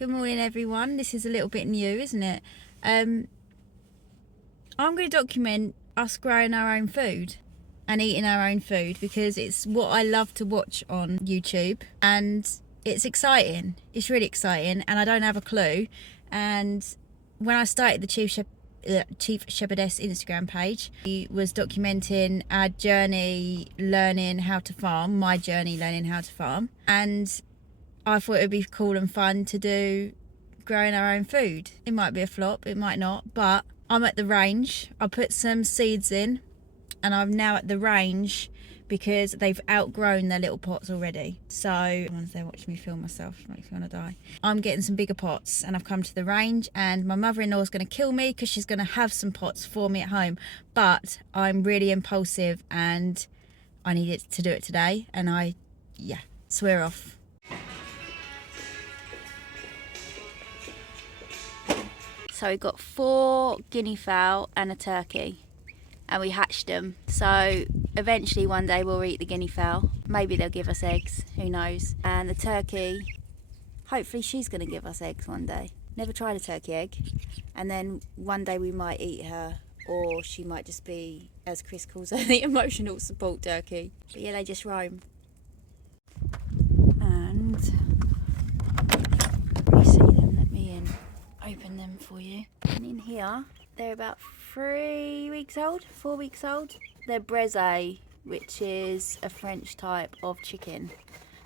Good morning, everyone. This is a little bit new, isn't it? I'm going to document us growing our own food and eating our own food because it's what I love to watch on YouTube, and it's exciting. It's really exciting, and I don't have a clue. And when I started the Chief Shepherdess Instagram page, he was documenting our journey learning how to farm, my journey learning how to farm, and I thought it would be cool and fun to do growing our own food. It might be a flop, it might not, but I'm at the range. I put some seeds in and I'm now at the range because they've outgrown their little pots already. So, once they watch me film myself, it makes me want to die. I'm getting some bigger pots and I've come to the range, and my mother-in-law is going to kill me because she's going to have some pots for me at home. But I'm really impulsive and I needed to do it today, and swear off. So we got 4 guinea fowl and a turkey, and we hatched them. So eventually one day we'll eat the guinea fowl. Maybe they'll give us eggs, who knows. And the turkey, hopefully she's going to give us eggs one day. Never tried a turkey egg. And then one day we might eat her, or she might just be, as Chris calls her, the emotional support turkey. But yeah, they just roam. And you see them, let me in. Open them for you. And in here, they're about 4 weeks old. They're Breze, which is a French type of chicken.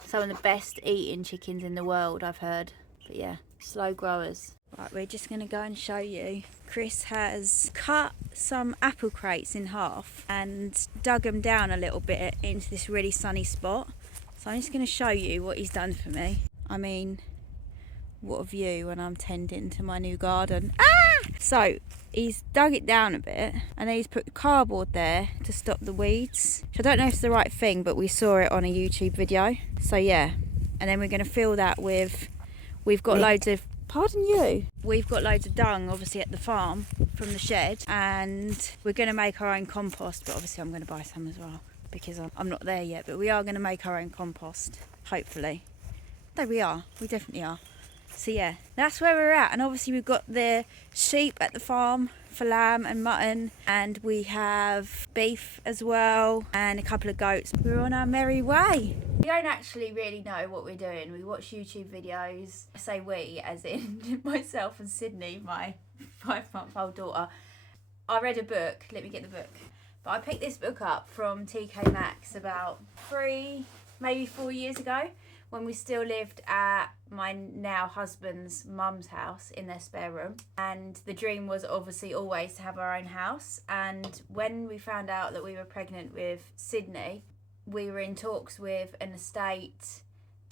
Some of the best eating chickens in the world, I've heard. But yeah, slow growers. Right, we're just going to go and show you. Chris has cut some apple crates in half and dug them down a little bit into this really sunny spot. So I'm just going to show you what he's done for me. I mean, what a view when I'm tending to my new garden. So he's dug it down a bit, and then he's put cardboard there to stop the weeds, which I don't know if it's the right thing, but we saw it on a YouTube video. So yeah, and then we're going to fill that with, we've got loads of, we've got loads of dung obviously at the farm from the shed, and we're going to make our own compost. But obviously I'm going to buy some as well because I'm not there yet, but we are going to make our own compost, hopefully. There we are, we definitely are. So yeah, that's where we're at. And obviously we've got the sheep at the farm for lamb and mutton, and we have beef as well, and a couple of goats. We're on our merry way. We don't actually really know what we're doing. We watch YouTube videos. I say we as in myself and Sydney, my 5-month-old daughter. I read a book, let me get the book. But I picked this book up from TK Maxx about 3, maybe 4 years ago, when we still lived at my now husband's mum's house in their spare room. And the dream was obviously always to have our own house. And when we found out that we were pregnant with Sydney, we were in talks with an estate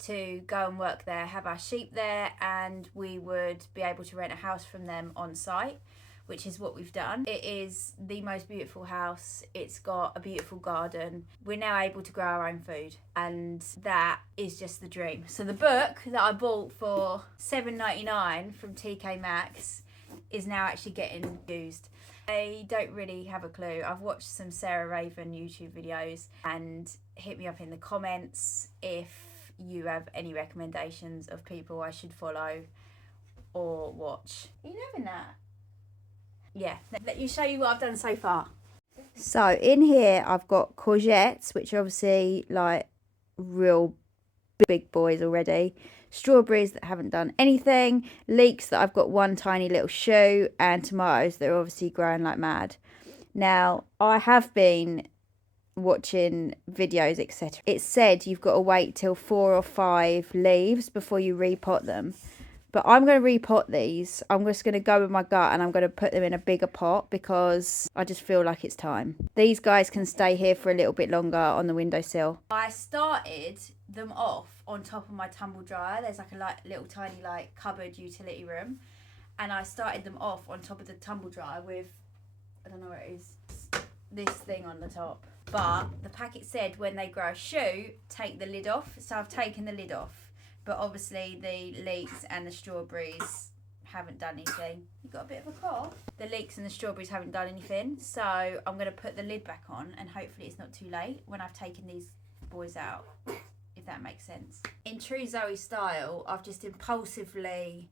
to go and work there, have our sheep there, and we would be able to rent a house from them on site, which is what we've done. It is the most beautiful house. It's got a beautiful garden. We're now able to grow our own food, and that is just the dream. So the book that I bought for $7.99 from TK Maxx is now actually getting used. I don't really have a clue. I've watched some Sarah Raven YouTube videos, and hit me up in the comments if you have any recommendations of people I should follow or watch. Are you loving that? Yeah, let me show you what I've done so far. So in here I've got courgettes, which are obviously like real big boys already, strawberries that haven't done anything, leeks that I've got one tiny little shoe, and tomatoes that are obviously growing like mad. Now I have been watching videos, etc. It said you've got to wait till 4 or 5 leaves before you repot them. But I'm going to repot these. I'm just going to go with my gut, and I'm going to put them in a bigger pot because I just feel like it's time. These guys can stay here for a little bit longer on the windowsill. I started them off on top of my tumble dryer. There's like a little tiny cupboard utility room. And I started them off on top of the tumble dryer with, I don't know where it is, this thing on the top. But the packet said when they grow a shoot, take the lid off. So I've taken the lid off. But obviously the leeks and the strawberries haven't done anything. You got a bit of a cough? The leeks and the strawberries haven't done anything. So I'm going to put the lid back on, and hopefully it's not too late when I've taken these boys out. If if that makes sense. In true Zoe style, I've just impatiently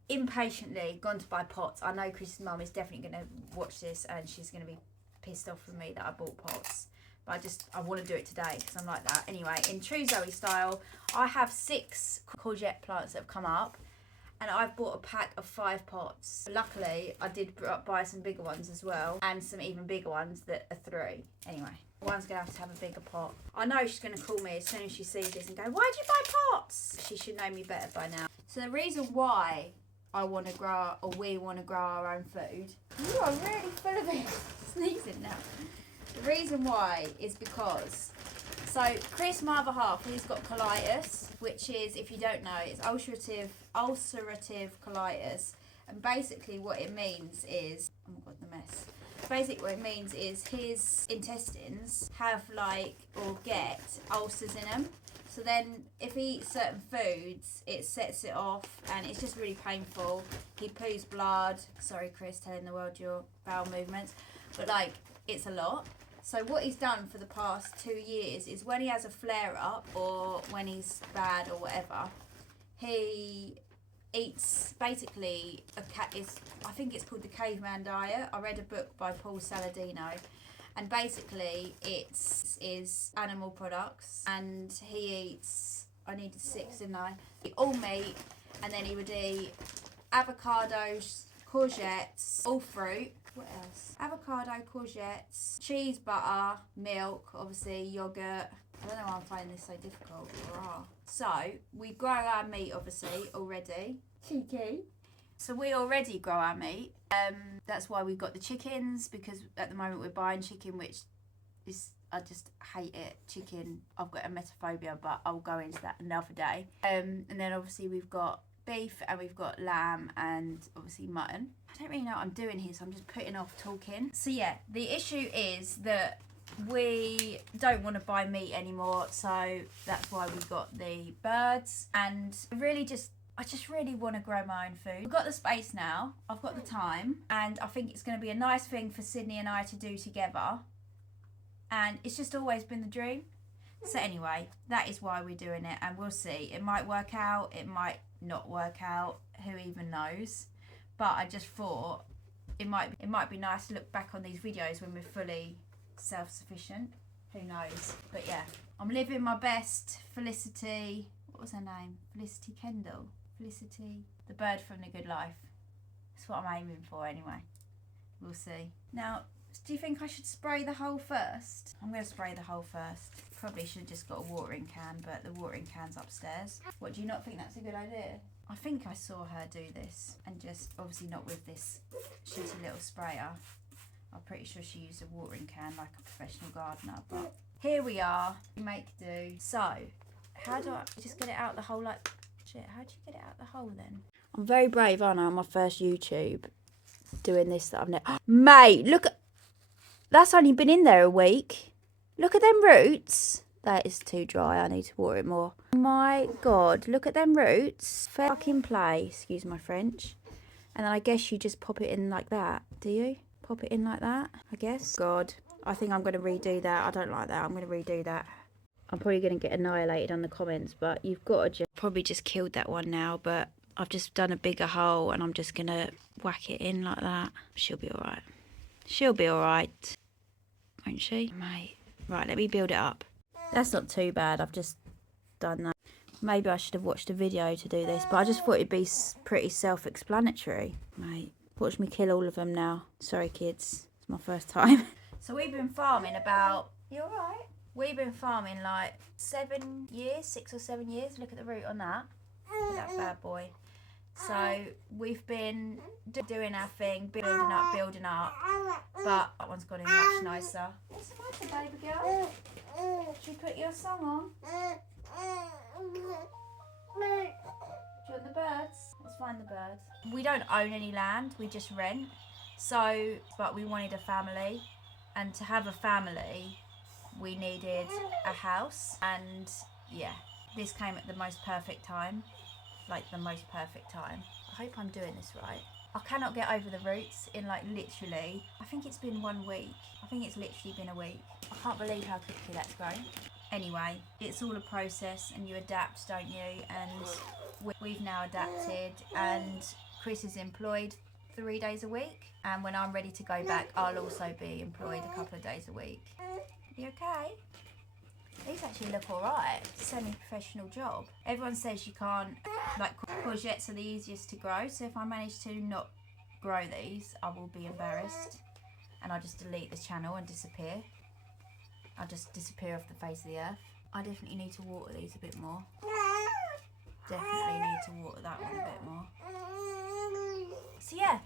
gone to buy pots. I know Chris's mum is definitely going to watch this and she's going to be pissed off with me that I bought pots. But I want to do it today because I'm like that. Anyway, in true Zoe style, I have 6 courgette plants that have come up. And I've bought a pack of 5 pots. Luckily, I did buy some bigger ones as well. And some even bigger ones that are 3. Anyway, one's going to have a bigger pot. I know she's going to call me as soon as she sees this and go, why'd you buy pots? She should know me better by now. So the reason why I want to grow, or we want to grow our own food. You are really full of it. Sneezing now. The reason why is because... So Chris, my other half, he's got colitis, which is, if you don't know, it's ulcerative colitis. And basically what it means is, oh my god, the mess. Basically what it means is his intestines have or get ulcers in them. So then if he eats certain foods, it sets it off and it's just really painful. He poos blood. Sorry Chris, telling the world your bowel movements. But it's a lot. So what he's done for the past 2 years is when he has a flare-up or when he's bad or whatever, he eats basically I think it's called the caveman diet. I read a book by Paul Saladino, and basically is animal products, and he eats, I needed 6, didn't I? All meat, and then he would eat avocados, courgettes, all fruit. What else? Avocado, courgettes, cheese, butter, milk, obviously, yogurt. I don't know why I'm finding this so difficult. So, we grow our meat, obviously, already. Cheeky. So, we already grow our meat. That's why we've got the chickens, because at the moment we're buying chicken, which is, I just hate it. Chicken, I've got emetophobia, but I'll go into that another day. And then, obviously, we've got beef and we've got lamb and obviously mutton. I don't really know what I'm doing here, so I'm just putting off talking. So yeah, the issue is that we don't want to buy meat anymore, so that's why we've got the birds. And I just really want to grow my own food. I've got the space now, I've got the time, and I think it's going to be a nice thing for Sydney and I to do together. And it's just always been the dream. So anyway, that is why we're doing it, and we'll see. It might work out, it might not work out, who even knows. But I just thought it might be nice to look back on these videos when we're fully self-sufficient. Who knows? But yeah, I'm living my best. Felicity, what was her name? Felicity Kendall. Felicity, the bird from The Good Life. That's what I'm aiming for anyway. We'll see. Now, do you think I should spray the hole first? I'm going to spray the hole first. Probably should have just got a watering can, but the watering can's upstairs. What, do you not think that's a good idea? I think I saw her do this, and just obviously not with this shitty little sprayer. I'm pretty sure she used a watering can like a professional gardener, but here we are. We make do. So, how do I just get it out the hole like shit? How do you get it out the hole then? I'm very brave, aren't I, on my first YouTube doing this that I've never. Mate, look at. That's only been in there a week. Look at them roots. That is too dry. I need to water it more. Oh my God, look at them roots. Fair fucking play, excuse my French. And then I guess you just pop it in like that, do you? Pop it in like that, I guess. God, I think I'm going to redo that. I don't like that. I'm going to redo that. I'm probably going to get annihilated on the comments, but you've got to just... Probably just killed that one now, but I've just done a bigger hole and I'm just going to whack it in like that. She'll be all right. She'll be all right. Won't she? Mate. Right, let me build it up. That's not too bad. I've just done that. Maybe I should have watched a video to do this, but I just thought it'd be pretty self-explanatory. Mate, watch me kill all of them now. Sorry, kids. It's my first time. So we've been farming about... You all right? We've been farming like 7 years, 6 or 7 years. Look at the root on that. Look at that bad boy. So we've been doing our thing, building up, but that one's gone in much nicer. What's the matter, baby girl? Should we put your song on? Do you want the birds? Let's find the birds. We don't own any land, we just rent. So, but we wanted a family, and to have a family, we needed a house, and yeah, this came at the most perfect time. Like the most perfect time. I hope I'm doing this right. I cannot get over the roots in like literally, I think it's been 1 week. I think it's literally been a week. I can't believe how quickly that's grown. Anyway, it's all a process and you adapt, don't you? And we've now adapted, and Chris is employed 3 days a week, and when I'm ready to go back, I'll also be employed a couple of days a week. You okay? These actually look alright. Semi-professional job. Everyone says you can't, like, courgettes are the easiest to grow, so if I manage to not grow these, I will be embarrassed, and I'll just delete the channel and disappear. I'll just disappear off the face of the earth. I definitely need to water these a bit more. Definitely need to water that one a bit more. So yeah,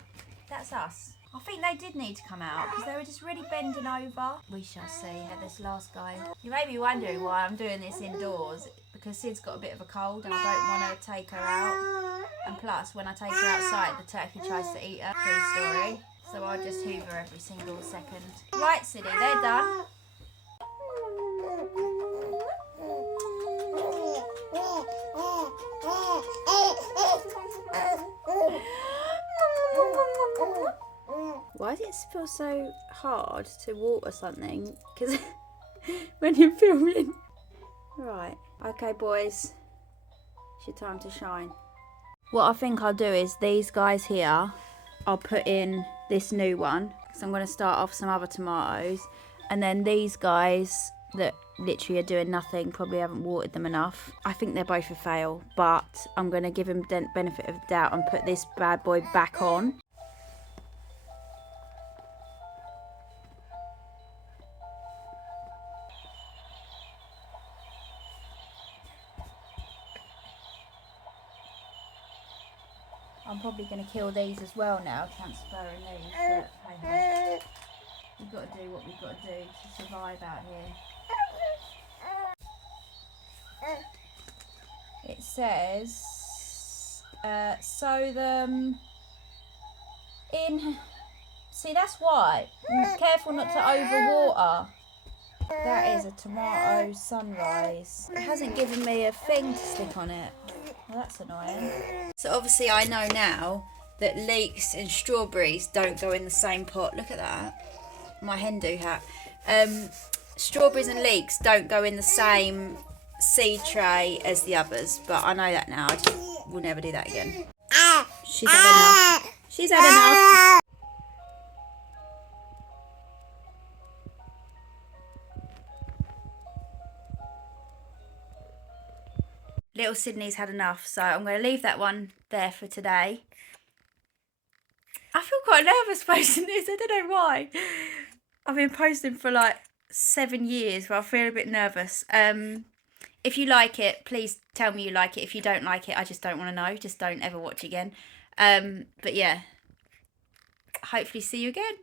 that's us. I think they did need to come out because they were just really bending over. We shall see. Yeah, this last guy. You may be wondering why I'm doing this indoors, because Sid's got a bit of a cold and I don't want to take her out. And plus, when I take her outside, the turkey tries to eat her. True story. So I'll just hoover every single second. Right, Siddy, they're done. Why does it feel so hard to water something? Because when you're filming. Right, okay boys, it's your time to shine. What I think I'll do is these guys here, I'll put in this new one, because I'm going to start off some other tomatoes, and then these guys that literally are doing nothing, probably haven't watered them enough. I think they're both a fail, but I'm going to give them the benefit of the doubt and put this bad boy back on. I'm probably going to kill these as well now, transferring these, but hey, we've got to do what we've got to do to survive out here. It says, sow them in, see that's why, careful not to overwater. That is a tomato sunrise. It hasn't given me a thing to stick on it. Well, that's annoying. So obviously I know now that leeks and strawberries don't go in the same pot. Look at that. My Hindu hat. Strawberries and leeks don't go in the same seed tray as the others, but I know that now. I just will never do that again. She's had enough. She's had enough. Little Sydney's had enough, so I'm going to leave that one there for today. I feel quite nervous posting this, I don't know why. I've been posting for like 7 years, but I feel a bit nervous. If you like it, please tell me you like it. If you don't like it, I just don't want to know. Just don't ever watch again. But yeah, hopefully see you again.